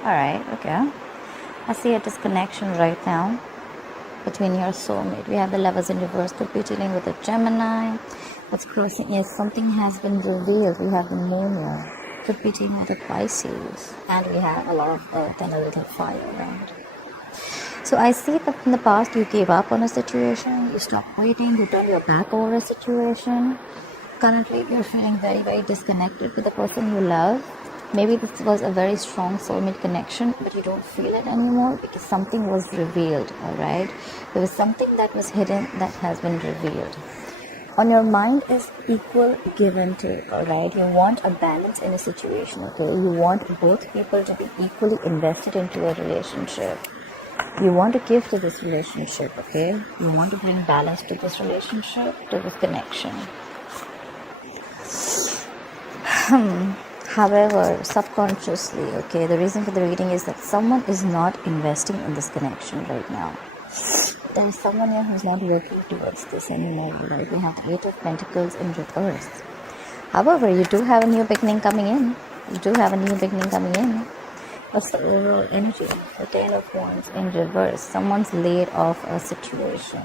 Alright, okay. I see a disconnection right now between your soulmate. We have the lovers in reverse. Could be dealing with a Gemini. What's crossing? Yes, something has been revealed. We have the moon here. Could be dealing with a Pisces. And we have a lot of earth and a little fire around. So I see that in the past you gave up on a situation, you stopped waiting, you turned your back over a situation. Currently you're feeling very, very disconnected with the person you love. Maybe this was a very strong soulmate connection, but you don't feel it anymore because something was revealed, alright? There was something that was hidden that has been revealed. On your mind is equal give and take, alright? You want a balance in a situation, okay? You want both people to be equally invested into a relationship. You want to give to this relationship, okay? You want to bring balance to this relationship, to this connection. However, subconsciously, okay, the reason for the reading is that someone is not investing in this connection right now. There is someone here who's not working towards this anymore, right? We have the Eight of Pentacles in reverse. However, you do have a new beginning coming in. You do have a new beginning coming in. What's the overall energy? The Ten of Wands in reverse. Someone's laid off a situation.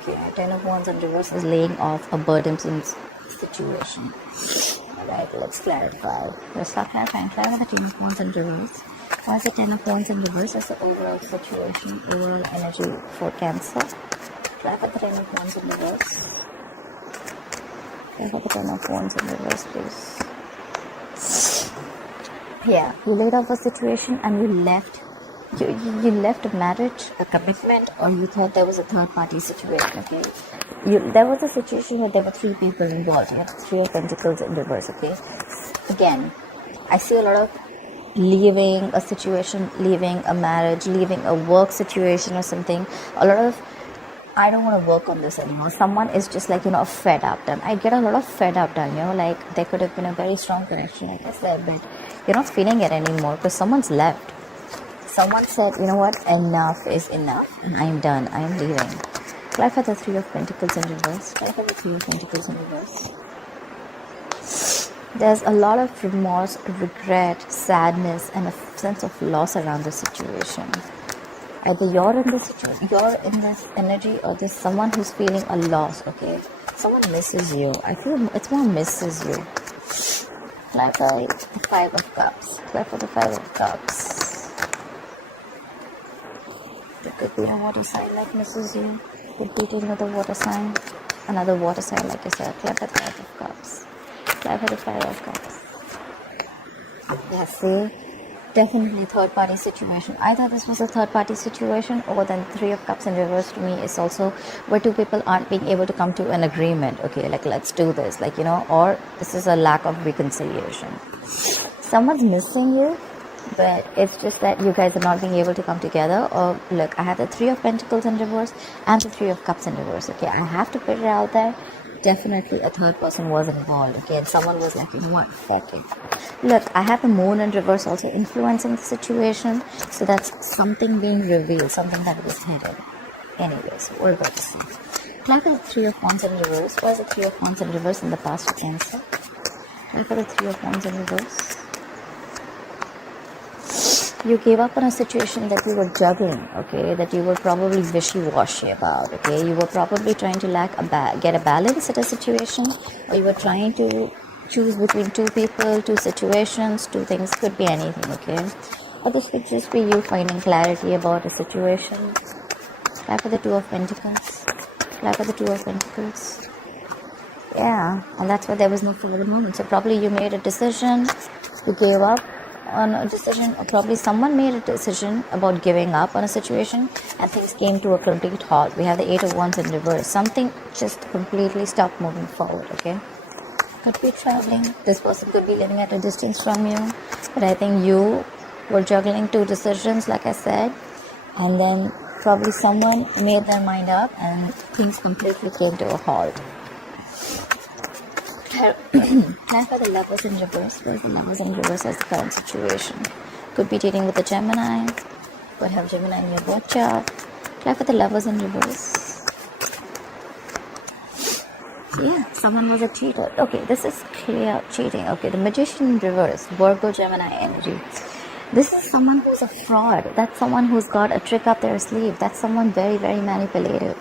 Okay, Ten of Wands in reverse is laying off a burdensome situation. Alright, let's clarify. Let's start clarifying. Clarify the Ten of Wands in reverse. What's the Ten of Wands in reverse? That's the overall situation, overall energy for Cancer. Clarify the Ten of Wands in reverse. Clarify the Ten of Wands in reverse, please. Yeah, you laid off a situation and you left. You left a marriage, a commitment, or you thought there was a third party situation, okay? There was a situation where there were three people involved. You have Three of Pentacles in reverse, okay? Again, I see a lot of leaving a situation, leaving a marriage, leaving a work situation or something. A lot of, I don't want to work on this anymore. Someone is just like, fed up done. I get a lot of fed up done, like there could have been a very strong connection, like I said, but you're not feeling it anymore because someone's left. Someone said, you know what, enough is enough and I'm done, I'm leaving. Clarify the Three of Pentacles in reverse. Clarify the Three of Pentacles in reverse. There's a lot of remorse, regret, sadness, and a sense of loss around the situation. Either you're in this energy, or there's someone who's feeling a loss, okay? Someone misses you. I feel it's more misses you. Clarify the Five of Cups. Clarify the Five of Cups. There could be a water sign that misses you. Could be another water sign. Another water sign, like I said. Clarify the Five of Cups. Clarify the Five of Cups. Yeah, see? Definitely third party situation. Either this was a third party situation, or then Three of Cups in reverse to me is also where two people aren't being able to come to an agreement. Okay, like let's do this, or this is a lack of reconciliation. Someone's missing you, but it's just that you guys are not being able to come together. Or look, I have the Three of Pentacles in reverse and the Three of Cups in reverse. Okay, I have to put it out there. Definitely a third person was involved, okay, and someone was like, fuck it. Look, I have the Moon in reverse also influencing the situation, so that's something being revealed, something that was hidden. Anyways, we're about to see. Clarify the Three of Wands in reverse. Why is the Three of Wands in reverse in the past for Cancer? Clarify the Three of Wands in reverse. You gave up on a situation that you were juggling, okay, that you were probably wishy-washy about, okay. You were probably trying to get a balance at a situation, or you were trying to choose between two people, two situations, two things, could be anything, okay. Or this could just be you finding clarity about a situation. Clap for the Two of Pentacles. Clap for the Two of Pentacles. Yeah, and that's why there was no forward movement. So probably you made a decision, you gave up on a decision, or probably someone made a decision about giving up on a situation and things came to a complete halt. We have the Eight of Wands in reverse. Something just completely stopped moving forward, okay? Could be traveling. This person could be living at a distance from you, but I think you were juggling two decisions, like I said, and then probably someone made their mind up and things completely came to a halt. Clarify the Lovers in reverse. Where's the Lovers in reverse as the current situation? Could be dealing with a Gemini. Could have Gemini in your birth chart. Clarify the Lovers in reverse. Yeah, someone was a cheater. Okay, this is clear cheating. Okay, the Magician in reverse. Virgo Gemini energy. This is someone who's a fraud. That's someone who's got a trick up their sleeve. That's someone very, very manipulative.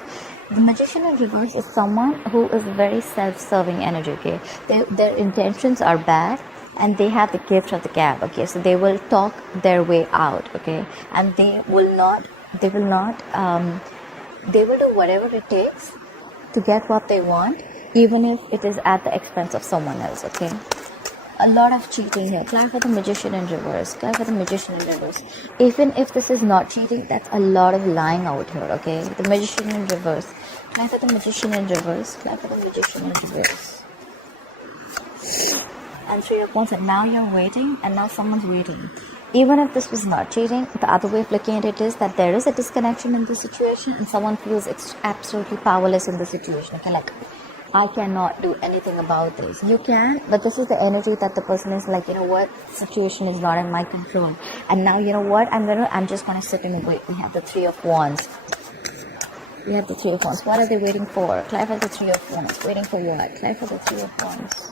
The magician in reverse is someone who is very self-serving energy, okay? Their intentions are bad and they have the gift of the gab, okay? So they will talk their way out, okay? And they will do whatever it takes to get what they want, even if it is at the expense of someone else, okay? A lot of cheating here. Clap for the magician in reverse. Clap for the magician in reverse. Even if this is not cheating, that's a lot of lying out here, okay? The magician in reverse. Clap for the magician in reverse. Clap for the magician in reverse. And 3 of wands, and now you're waiting, and now someone's waiting. Even if this was not cheating, the other way of looking at it is that there is a disconnection in the situation, and someone feels absolutely powerless in the situation, okay? Like, I cannot do anything about this. You can, but this is the energy that the person is like, you know what, situation is not in my control. And now, you know what, I'm just gonna sit and wait. We have the 3 of wands. We have the 3 of wands. What are they waiting for? Clap for the 3 of wands. Waiting for what? Clap for the 3 of wands.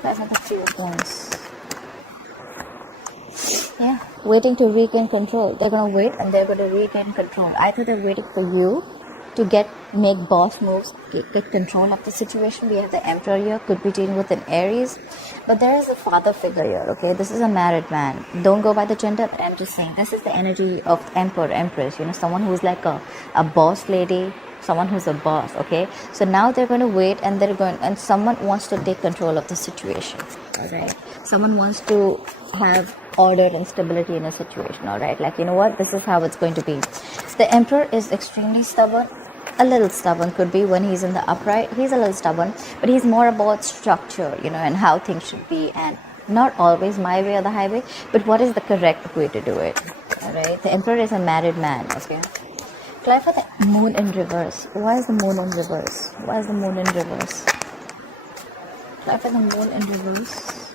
Clap for the 3 of wands. Yeah, waiting to regain control. They're gonna wait and they're gonna regain control. Either they're waiting for you to make boss moves, get control of the situation. We have the emperor here, could be dealing with an Aries, but there is a father figure here, okay? This is a married man. Don't go by the gender, but I'm just saying this is the energy of emperor, empress, you know, someone who's like a boss lady, someone who's a boss, okay? So now they're going to wait and someone wants to take control of the situation, all right? Someone wants to have order and stability in a situation, all right? Like, you know what, this is how it's going to be. The emperor is extremely stubborn. A little stubborn could be when he's in the upright. He's a little stubborn, but he's more about structure, you know, and how things should be, and not always my way or the highway, but what is the correct way to do it, all right? The emperor is a married man, okay? Clap for the moon in reverse. Why is the moon in reverse? Why is the moon in reverse? Clap for the moon in reverse.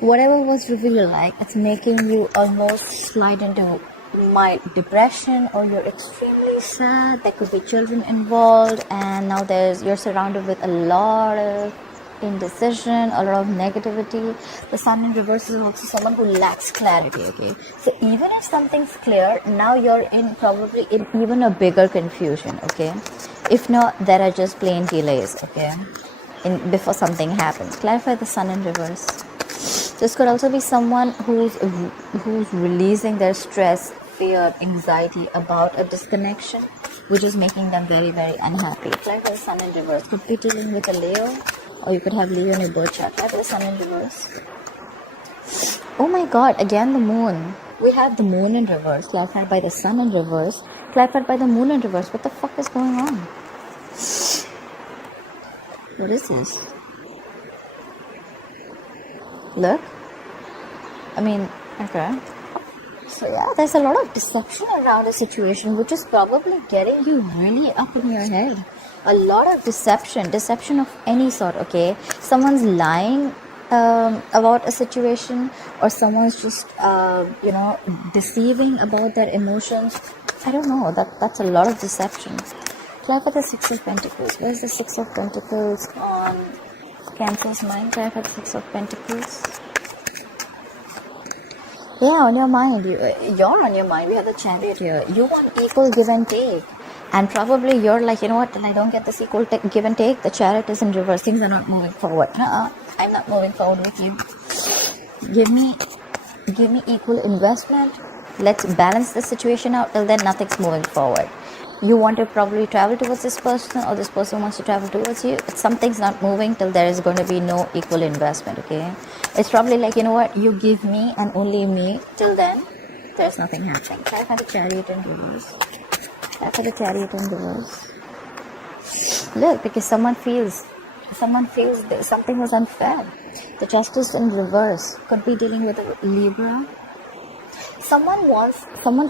Whatever was revealed, like, it's making you almost slide into mild depression, or you're extremely sad. There could be children involved, and now you're surrounded with a lot of indecision, a lot of negativity. The sun in reverse is also someone who lacks clarity, okay? So even if something's clear, now you're probably in even a bigger confusion, okay? If not, there are just plain delays, okay, before something happens. Clarify the sun in reverse. This could also be someone who's releasing their stress, fear, anxiety about a disconnection, which is making them very, very unhappy. Clarify the sun in reverse. Could be dealing with a Leo, or you could have Leo in your birth chart. Clarify the sun in reverse. Oh my God! Again, the moon. We have the moon in reverse. Clarified by the sun in reverse. Clarified by the moon in reverse. What the fuck is going on? What is this? Look, I mean, okay. So yeah, there's a lot of deception around the situation, which is probably getting you really up in your head. A lot of deception of any sort, okay? Someone's lying about a situation, or someone's just, deceiving about their emotions. I don't know, that's a lot of deception. Clap for the 6 of Pentacles. Where's the 6 of Pentacles? Come on. Cancer's mind. Clap for the 6 of Pentacles. Yeah, on your mind. You're on your mind. We have the Chariot here. You want equal give and take. And probably you're like, you know what, till I don't get this equal give and take, the Chariot is in reverse. Things are not moving forward. I'm not moving forward with you. Give me equal investment. Let's balance the situation out. Till then, nothing's moving forward. You want to probably travel towards this person, or this person wants to travel towards you. But something's not moving till there is going to be no equal investment, okay? It's probably like, you know what, you give me and only me. Till then, there's nothing happening. Try for the Chariot in reverse. Try for the Chariot in reverse. Look, because someone feels that something was unfair. The Justice in reverse could be dealing with a Libra. Someone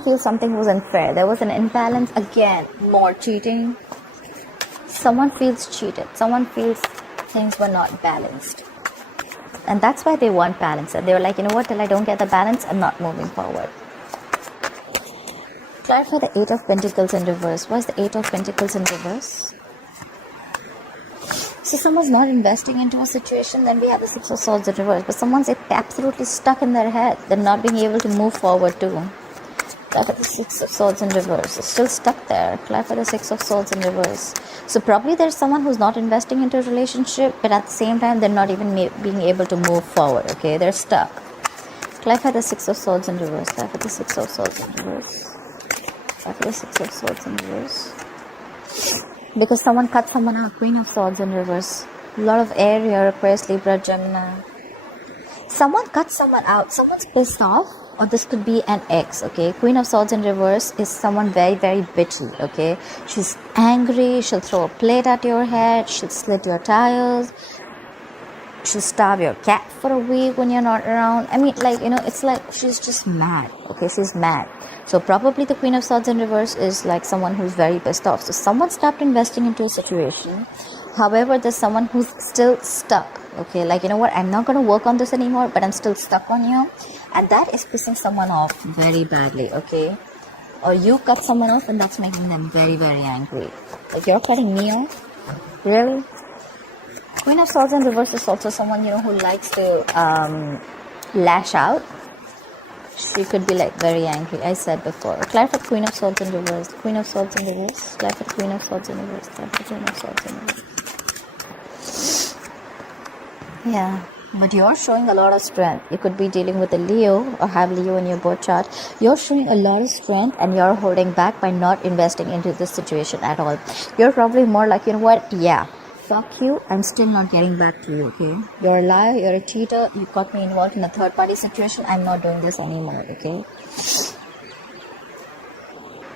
feels something was unfair. There was an imbalance. Again, more cheating. Someone feels cheated. Someone feels things were not balanced. And that's why they want balance. And they were like, you know what, till I don't get the balance, I'm not moving forward. Clarify the 8 of Pentacles in reverse. Why is the 8 of Pentacles in reverse? So someone's not investing into a situation, then we have the Six of Swords in reverse. But someone's absolutely stuck in their head. They're not being able to move forward too. Clarify the Six of Swords in reverse. It's still stuck there. Clarify the Six of Swords in reverse. So probably there's someone who's not investing into a relationship, but at the same time, they're not even being able to move forward, okay? They're stuck. Clarify the Six of Swords in reverse. Clarify the Six of Swords in reverse. Clarify the Six of Swords in reverse. Because someone cut someone out. Queen of Swords in reverse. A lot of air here. Aquarius, Libra, Gemini. Someone cut someone out. Someone's pissed off. Or this could be an ex, okay? Queen of Swords in reverse is someone very, very bitchy, okay? She's angry. She'll throw a plate at your head. She'll slit your tires. She'll starve your cat for a week when you're not around. I mean, like, it's like she's just mad, okay? She's mad. So probably the Queen of Swords in reverse is like someone who's very pissed off. So someone stopped investing into a situation. However, there's someone who's still stuck, okay? Like, you know what? I'm not going to work on this anymore, but I'm still stuck on you. And that is pissing someone off very badly, okay? Or you cut someone off and that's making them very, very angry. Like, you're cutting me off? Really? Queen of Swords in reverse is also someone, who likes to lash out. She could be like very angry, I said before. Clarify the Queen of Swords in reverse. Queen of Swords in reverse. Clarify the Queen of Swords in reverse. Clarify the Queen of Swords in reverse. Yeah, but you're showing a lot of strength. You could be dealing with a Leo or have Leo in your birth chart. You're showing a lot of strength and you're holding back by not investing into this situation at all. You're probably more like, you know what? Yeah. Fuck you, I'm still not getting back to you, okay? You're a liar, you're a cheater, you got me involved in a third party situation, I'm not doing this anymore, okay?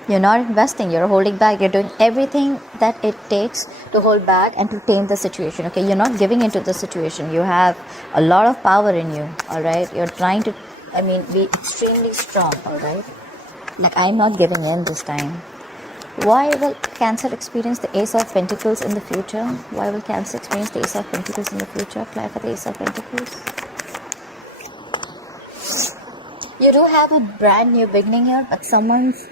You're not investing, you're holding back, you're doing everything that it takes to hold back and to tame the situation, okay? You're not giving into the situation, you have a lot of power in you, alright? You're trying to, be extremely strong, alright? Like, I'm not giving in this time. Why will Cancer experience the Ace of Pentacles in the future? Why will Cancer experience the Ace of Pentacles in the future? Clarify the Ace of Pentacles. You do have a brand new beginning here, but someone's,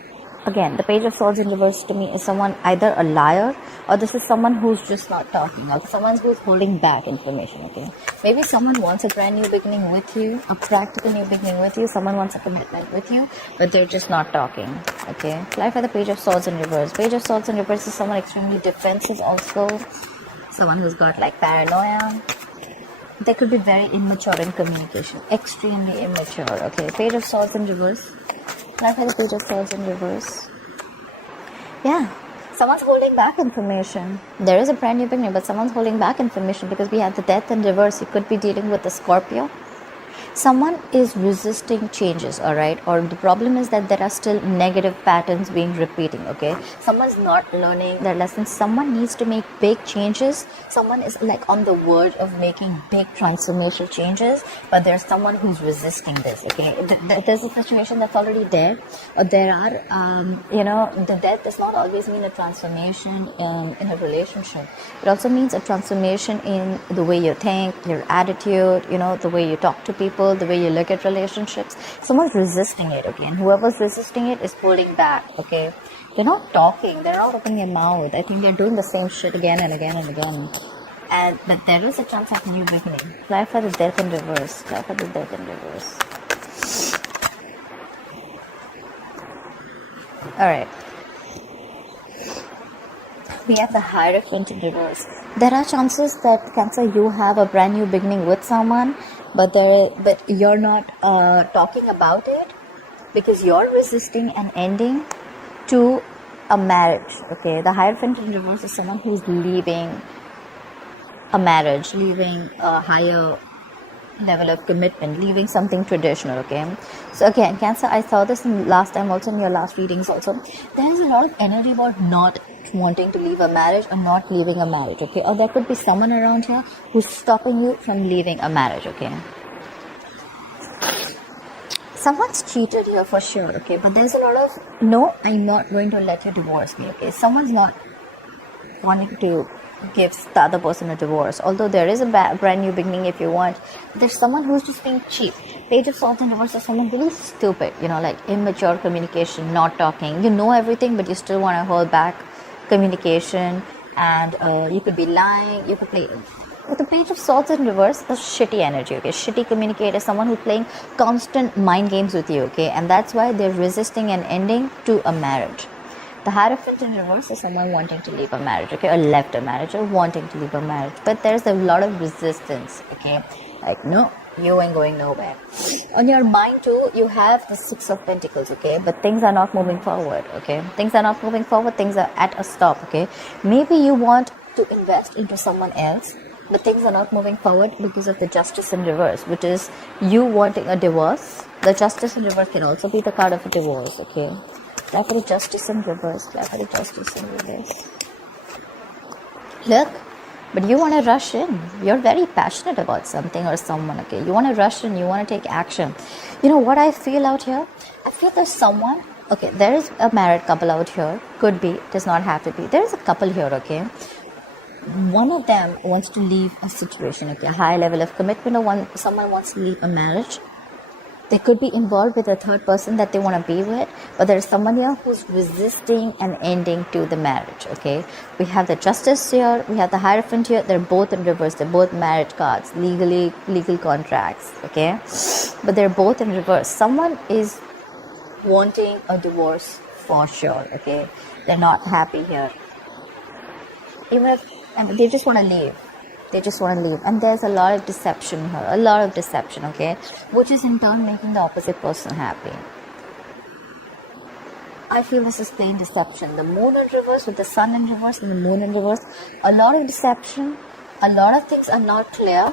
again, the Page of Swords in reverse to me is someone either a liar or this is someone who's just not talking, or someone who's holding back information, okay? Maybe someone wants a brand new beginning with you, a practical new beginning with you, someone wants a commitment with you, but they're just not talking, okay? Clarify the Page of Swords in reverse. Page of Swords in reverse is someone extremely defensive also, someone who's got like paranoia. They could be very immature in communication, extremely immature, okay? Page of Swords in reverse. Clarify the Page of Swords in reverse. Yeah. Someone's holding back information. There is a brand new beginning, but someone's holding back information because we have the Death in reverse. You could be dealing with a Scorpio. Someone is resisting changes, alright? Or the problem is that there are still negative patterns being repeating, okay? Someone's not learning their lessons. Someone needs to make big changes. Someone is like on the verge of making big transformational changes, but there's someone who's resisting this, okay? There's a situation that's already there, or there are, the death does not always mean a transformation in a relationship. It also means a transformation in the way you think, your attitude, the way you talk to people, the way you look at relationships. Someone's resisting it, okay? And whoever's resisting it is holding back, okay? They're not talking, they're not opening their mouth. I think they're doing the same shit again and again and again. But there is a chance of a new beginning. Clarify the Death in reverse. Clarify the Death in reverse. Alright. We have the Hierophant in reverse. There are chances that Cancer, you have a brand new beginning with someone, but you're not talking about it because you're resisting an ending to a marriage, okay? The Hierophant in reverse is someone who's leaving a marriage, leaving a higher level of commitment, leaving something traditional, okay? So again, Cancer, I saw this last time also in your last readings also. There's a lot of energy about not wanting to leave a marriage or not leaving a marriage, okay? Or there could be someone around here who's stopping you from leaving a marriage, okay? Someone's cheated here for sure, okay? But there's a lot of, no, I'm not going to let you divorce me, okay? Someone's not wanting to give the other person a divorce. Although there is a brand new beginning if you want. There's someone who's just being cheap. Page of Swords in reverse is someone really stupid, like immature communication, not talking. You know everything, but you still want to hold back communication. and you could be lying. You could play with the Page of Swords in reverse. The shitty energy, okay? Shitty communicator, someone who's playing constant mind games with you, okay? And that's why they're resisting an ending to a marriage. The Hierophant in reverse is someone wanting to leave a marriage, okay, or left a marriage, or wanting to leave a marriage, but there's a lot of resistance, okay? Like, no, you ain't going nowhere. On your mind too, you have the Six of Pentacles, okay, but things are not moving forward, okay? Things are not moving forward, things are at a stop, okay? Maybe you want to invest into someone else, but things are not moving forward because of the Justice in reverse, which is you wanting a divorce. The Justice in reverse can also be the card of a divorce, okay? Clap for the Justice in reverse. Clap for the Justice in reverse. Look, but you want to rush in. You're very passionate about something or someone, okay? You want to rush in. You want to take action. You know what I feel out here? I feel there's someone, okay, there is a married couple out here. Could be, does not have to be. There is a couple here, okay? One of them wants to leave a situation, okay? A high level of commitment, or someone wants to leave a marriage. They could be involved with a third person that they want to be with, but there's someone here who's resisting an ending to the marriage, okay? We have the Justice here, we have the Hierophant here. They're both in reverse. They're both marriage cards, legal contracts, okay? But they're both in reverse. Someone is wanting a divorce for sure, okay? They're not happy here. Even if, and they just want to leave. They just want to leave, and there's a lot of deception here, a lot of deception, okay, which is in turn making the opposite person happy. I feel this is plain deception. The Moon in reverse with the Sun in reverse and the Moon in reverse, a lot of deception, a lot of things are not clear.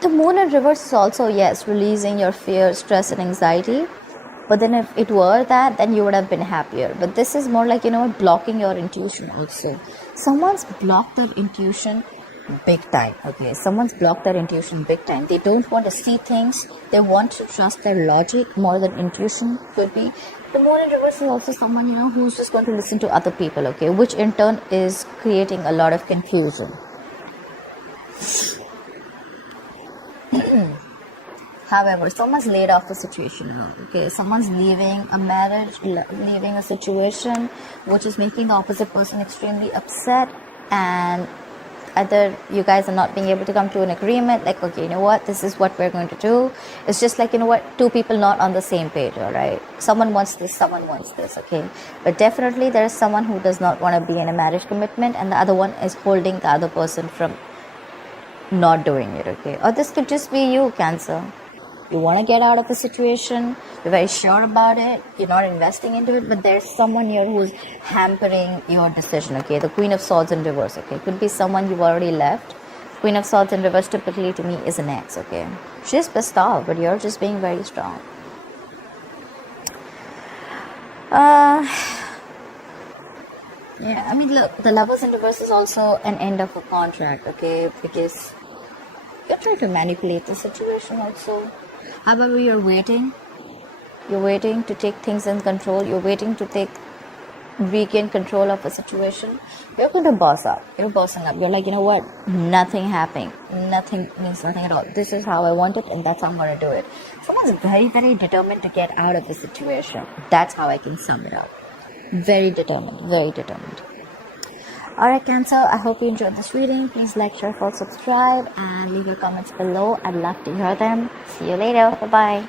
The Moon in reverse is also, yes, releasing your fear, stress and anxiety. But then if it were that, then you would have been happier. But this is more like, you know, blocking your intuition also. Someone's blocked their intuition big time, okay? Someone's blocked their intuition big time. They don't want to see things. They want to trust their logic more than intuition could be. The Moon in reverse is also someone, you know, who's just going to listen to other people, okay? Which in turn is creating a lot of confusion. However, someone's laid off a situation now, okay? Someone's leaving a marriage, leaving a situation, which is making the opposite person extremely upset, and either you guys are not being able to come to an agreement, like, okay, you know what, this is what we're going to do. It's just like, you know what, two people not on the same page, all right? Someone wants this, someone wants this, okay? But definitely there is someone who does not want to be in a marriage commitment, and the other one is holding the other person from not doing it, okay? Or this could just be you, Cancer. You want to get out of the situation, you're very sure about it, you're not investing into it, but there's someone here who's hampering your decision, okay? The Queen of Swords in reverse, okay? Could be someone you've already left. Queen of Swords in reverse typically to me is an ex, okay? She's pissed off, but you're just being very strong. Yeah, I mean, look, the Lovers in reverse is also an end of a contract, okay? Because you're trying to manipulate the situation also. However, you're waiting to take things in control. You're waiting to regain control of a situation. You're going to boss up. You're bossing up. You're like, you know what? Nothing happening. Nothing means nothing at all. This is how I want it, and that's how I'm going to do it. Someone's very, very determined to get out of the situation. That's how I can sum it up. Very determined. Very determined. Alright, Cancer, I hope you enjoyed this reading. Please like, share, follow, subscribe, and leave your comments below. I'd love to hear them. See you later. Bye-bye.